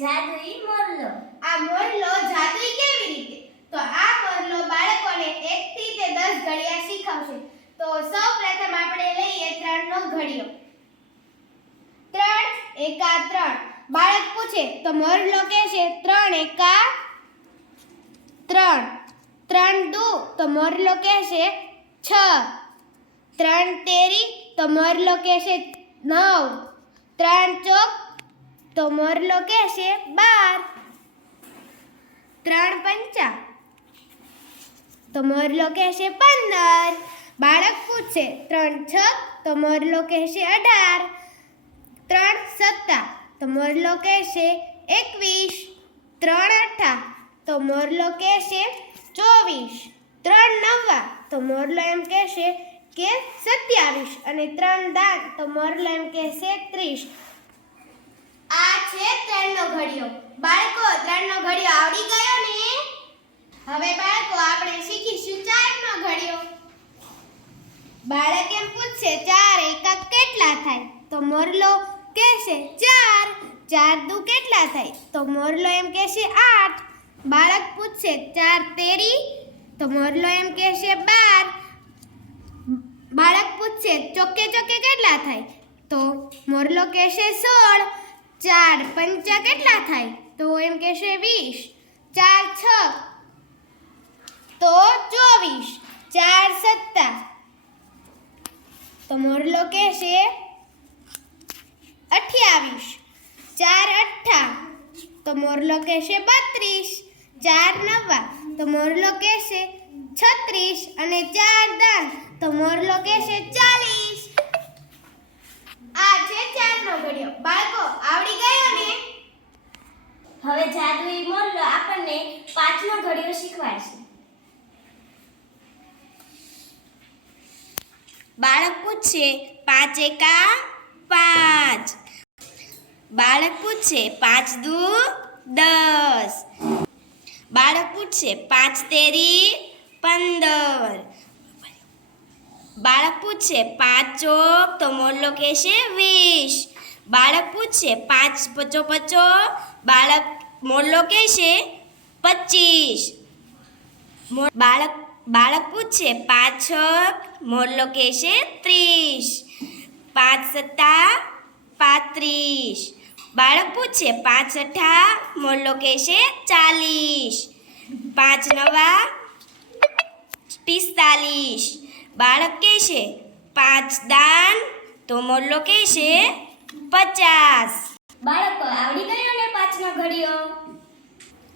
જાદુઈ મોરલો. આ મોરલો જાદુઈ કેવી રીતે? તો આ મોરલો બાળકોને 1 થી 10 ઘડિયા શીખવશે. તો સૌપ્રથમ આપણે લઈએ 3 નો ઘડિયો. 3 એકા 3. બાળક પૂછે તો મોરલો કહેશે 3 એકા 3. 3 દુ તો મોરલો કહેશે 6. 3 તેરી તો મોરલો કહેશે 9. 3 ચોક તો મોરલો કહેશે 12. 3 પંચા તો મોરલો કહેશે 15. બાળક પૂછશે 3 છક તો મોરલો કહેશે 18. 3 સત્તા તો મોરલો કહેશે 21. 3 અઠા તો મોરલો કહેશે 24. 3 નવ્વા તો મોરલો એમ કહેશે કે 27. અને 3 દાન તો મોરલો એમ કહેશે 30. આ છે 3 નો ઘડિયો. બાળકો 3 નો ઘડિયો આવડી ગયો ને? હવે બાળકો આપણે શીખીશું 4 નો ઘડિયો. બાળક એમ પૂછશે 4 એકા કેટલા થાય? તો મોરલો કહેશે 4. 4 દુ કેટલા થાય? તો મોરલો એમ કહેશે 8. બાળક પૂછશે 4 તેરી તો મોરલો એમ કહેશે 12. બાળક પૂછશે ચોકે ચોકે કેટલા થાય? તો મોરલો કહેશે 16. 4 પંચા કેટલા થાય? તો એમ કહેશે 20. 4 છક તો 24. 4 સત્તા તો મોરલો કહેશે 28. 4 અઠ્ઠા તો મોરલો કહેશે 32. 4 નવ્વા તો મોરલો કહેશે 36. અને 4 દાન તો મોરલો કહેશે 40. આ છે 4 નો ઘડિયો. બાળકો આવડી ગયો ને? હવે જાદુઈ મોરલો આપણને 5 નો ઘડિયો શીખવાડશે. બાળક પૂછે 5 એકા 5. બાળક પૂછે 5 દુ 10. બાળક પૂછે 5 તેરી 15. બાળક પૂછે 5 ચોક તો મોરલો કહેશે 20. બાળક પૂછે 5 પચો પચો બાળક મોરલો કહેશે 25. બાળક પૂછે 5 છક મોરલો કહેશે 30. 5 સત્તા 35. બાળક પૂછે 5 અઠા મોરલો કહેશે 40. 5 નવા 45. બાળક કહેશે 5 દાન તો મોરલો કહેશે 50. બાળકો આવડી ગયો ને 5 નો ઘડિયો?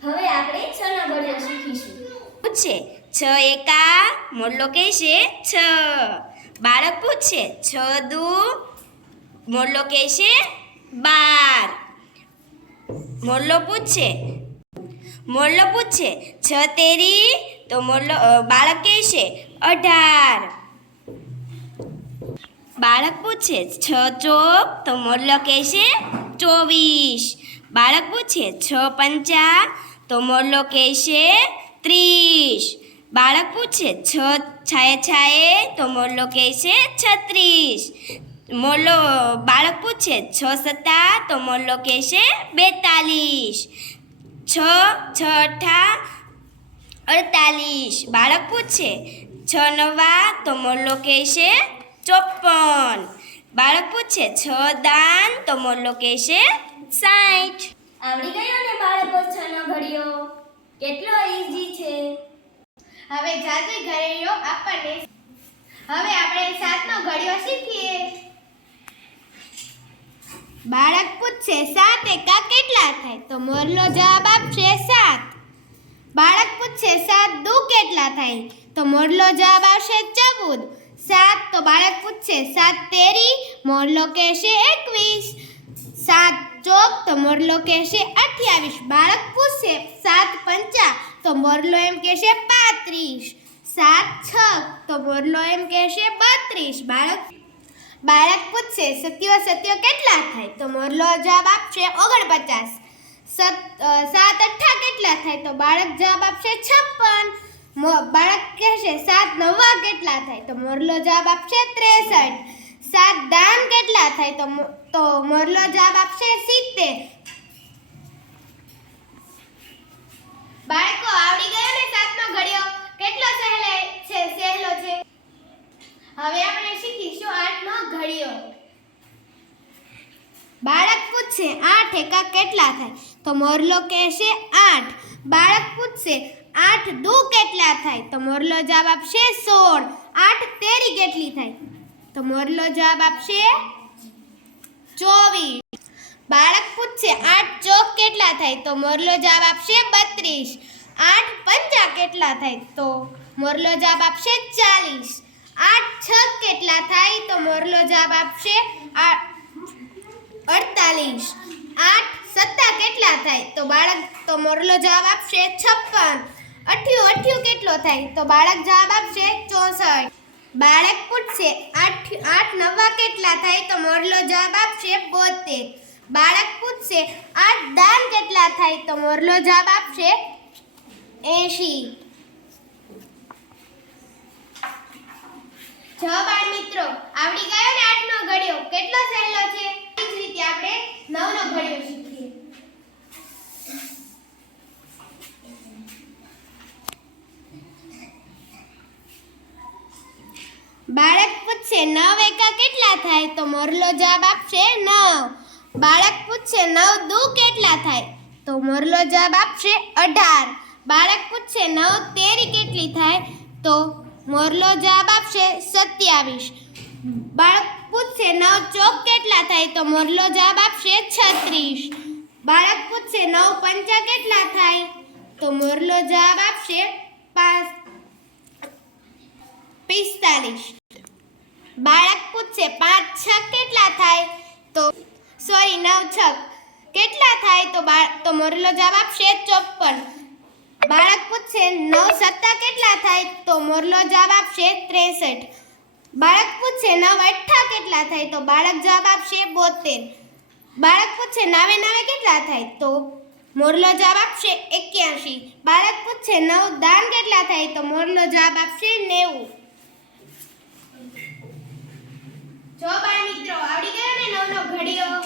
હવે આપણે 6 નો ઘડિયો શીખીશું. પૂછે 6 એકા મોરલો કહેશે 6. બાળક પૂછે 6 દુ મોરલો કહેશે 12. મોરલો પૂછે 6 તેરી તો બાળક કહેશે 18. બાળક પૂછે 6 ચોક તો મોરલો કહેશે 24. બાળક પૂછે 6 પંચા તો મોરલો કહેશે 30. બાળક પૂછે 6 છાયે છાયે તો મોરલો કહેશે 36. બાળક પૂછે 6 સત્તા તો મોરલો કહેશે 42. 6 અઠા 48. બાળક પૂછે 6 નવા તો મોરલો કહેશે 54. બાળક પૂછે 6 દાન તો મોરલો કહેશે 60. આવડી ગયો ને બાળકો 6 નો ઘડિયો? કેટલો ઈઝી છે. હવે જાદુઈ ઘડિયો આપણને. હવે આપણે 7 નો ઘડિયો શીખીએ. બાળક પૂછશે 7 એકા કેટલા થાય? તો મોરલો જવાબ આપશે 7. બાળક પૂછશે 7 દુ કેટલા થાય? તો મોરલો જવાબ આવશે 14. 7 તો બાળક પૂછશે 7 તેરી મોરલો કહેશે 21. 7 ચોક તો મોરલો કહેશે 28. બાળક પૂછશે 7 પંચા તો મોરલો એમ કહેશે 35. 7 છક તો મોરલો એમ કહેશે 32. બાળક પૂછશે 7 કેટલા થાય? તો મોરલો જવાબ આપશે 49. 7 અઠ્ઠા કેટલા થાય? તો બાળક જવાબ આપશે 56. બાળક કહેશે 7 નવ્વા કેટલા થાય? તો મોરલો જવાબ આપશે 63. 7 દાન કેટલા થાય? તો મોરલો જવાબ આપશે 70. બાળકો આવડી ગયો ને સાતમો ઘડિયો કેટલો સહેલો છે. હવે આપણે શીખીશું આઠનો ઘડિયો. બાળક પૂછશે 8 એકા કેટલા થાય? તો મોરલો કહેશે 8. બાળક પૂછશે 8 દુ કેટલા થાય? તો મોરલો જવાબ આપશે 16. 8 તેરી કેટલી થાય? તો મોરલો જવાબ આપશે 24. બાળક પૂછશે 8 ચોક કેટલા થાય? તો મોરલો જવાબ આપશે 32. 8 પંચા કેટલા થાય? તો મોરલો જવાબ આપશે 40. 8 છક કેટલા થાય? તો મોરલો જવાબ આપશે 48. 8 સત્તા કેટલા થાય? તો મોરલો જવાબ આપશે 56. 8 કેટલો થાય? તો બાળક જવાબ આપશે 64. બાળક પૂછશે 8 નવા કેટલા થાય? તો મોરલો જવાબ આપશે 72. બાળક પૂછશે 8 દાન કેટલા થાય? તો મોરલો જવાબ આપશે 80. જો બાળ મિત્રો આવડી ગયો ને 8નો ઘડિયો કેટલો સહેલો છે. એ જ રીતે આપણે 9નો ઘડિયો શીખીએ. બાળક પૂછશે 9 એકા કેટલા થાય? તો મોરલો જવાબ આપશે 9. બાળક પૂછશે 9 દુ કેટલા થાય? તો મોરલો જવાબ આપશે 18. બાળક પૂછશે 9 તેરી કેટલી થાય? તો મોરલો જવાબ આપશે 27. બાળક પૂછશે 9 ચોક કેટલા થાય? તો મોરલો જવાબ આપશે 36. બાળક પૂછશે 9 પંચા કેટલા થાય? તો મોરલો જવાબ આપશે 45. બાળક પૂછશે 5 છક કેટલા થાય? તો 9 છક કેટલા થાય? તો મોરલો જવાબ આપશે 54. બાળક પૂછશે 9 સત્તા કેટલા થાય? તો મોરલો જવાબ આપશે 63. બાળક પૂછશે 9 અઠ્ઠા કેટલા થાય? તો બાળક જવાબ આપશે 72. બાળક પૂછશે 9 કેટલા થાય? તો મોરલો જવાબ આપશે 81. બાળક પૂછશે 9 દાન કેટલા થાય? તો મોરલો જવાબ આપશે 90. જો બાળ મિત્રો આવડી ગયો ને 9નો ઘડિયો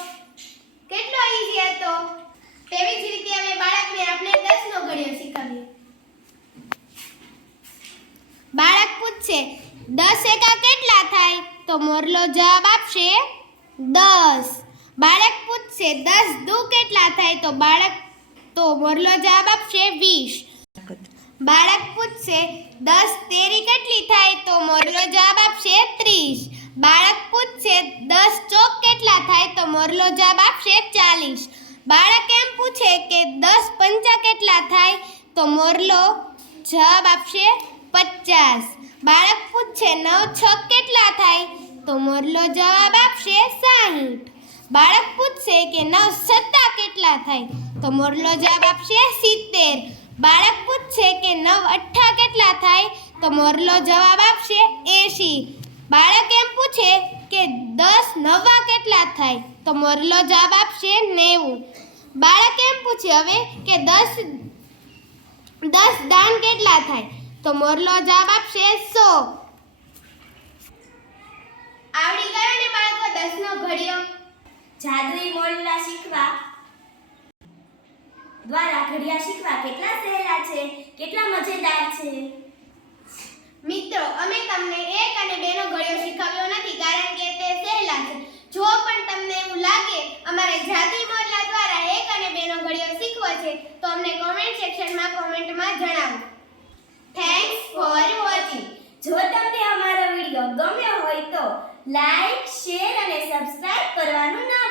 કેટલો ઈઝી હતો. તેવી જ રીતે હવે બાળકને આપણે 10નો ઘડિયો શીખવીએ. બાળક પૂછશે 10 એકા કેટલા થાય? તો મોરલો જવાબ આપશે 10. બાળક પૂછશે 10 દુ કેટલા થાય? તો મોરલો જવાબ આપશે 20. બાળક પૂછશે 10 તેરી કેટલી થાય? તો મોરલો જવાબ આપશે 30. બાળક પૂછશે 10 ચોક કેટલા થાય? તો મોરલો જવાબ આપશે 40. બાળક એમ પૂછે કે 10 પંચા કેટલા થાય? તો મોરલો જવાબ આપશે 50. બાળક પૂછશે 9 છક કેટલા થાય? તો મોરલો જવાબ આપશે 60. બાળક પૂછશે કે 9 સત્તા કેટલા થાય? તો મોરલો જવાબ આપશે 70. બાળક પૂછશે કે 9 અઠ્ઠા કેટલા થાય? તો મોરલો જવાબ આપશે 80. બાળક એમ પૂછે કે 10 નવા કેટલા થાય? તો મોરલો જવાબ આપશે 90. બાળક એમ પૂછે હવે કે 10 દાન કેટલા થાય? તો મોરલો જવાબ આપશે 100. આવડી ગયો ને બાળકો 10નો ઘડિયો. જાદુઈ મોરલા શીખવા દ્વારા ઘડિયા શીખવા કેટલા સહેલા છે, કેટલા મજેદાર છે. મિત્રો અમે તમને 1 અને 2નો ઘડિયો શીખવ્યો નથી કારણ કે તે સહેલા છે. જો પણ તમને એવું લાગે અમારે જાદુઈ મોરલા દ્વારા 1 અને 2નો ઘડિયો શીખવો છે તો અમને કોમેન્ટ સેક્શનમાં કોમેન્ટમાં જણાવો. Thanks for watching. જો તમને અમારો વિડિયો ગમ્યો હોય તો લાઈક, શેર અને સબસ્ક્રાઇબ કરવાનું ના